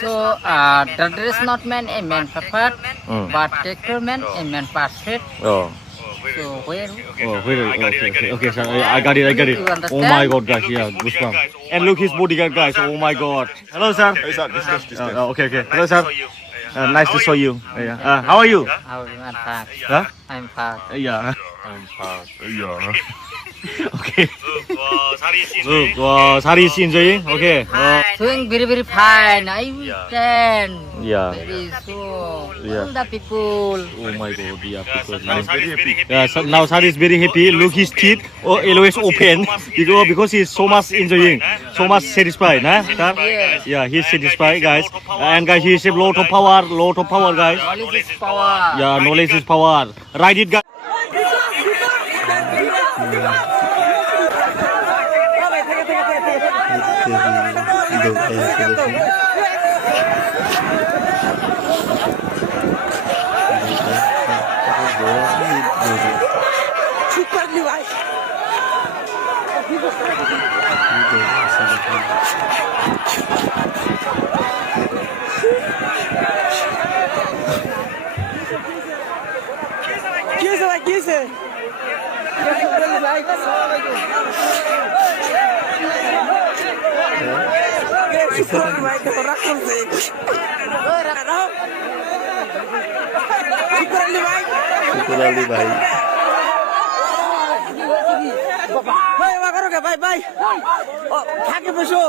So the dress not mean a man perfect, but character man a man perfect. Oh. So where? Oh, wait, okay, sir. I got it. You understand? Oh my God, guys, yeah, goosebumps. And look his bodyguard, guys. Oh my God. Hello, sir. Hey, sir, this. Okay. Hello, sir. Nice to show you. Yeah. How are you? I'm fine. Huh? I'm fine. Yeah. Yeah. Okay. Look, Sari is enjoying. Okay. Doing very fine. I will stand. Yeah. Very so. Yeah. All the people. Oh my God, yeah, because nice. Very happy. Yeah, so now Sari is very happy. Look, his teeth always open because he's so much enjoying, so much satisfied, huh? Sir? Yeah, he's satisfied, guys. And guys, he has a lot of power, guys. Knowledge is power. Yeah, knowledge is power. Ride it, guys. ভাই ভাই ও থাকে বসো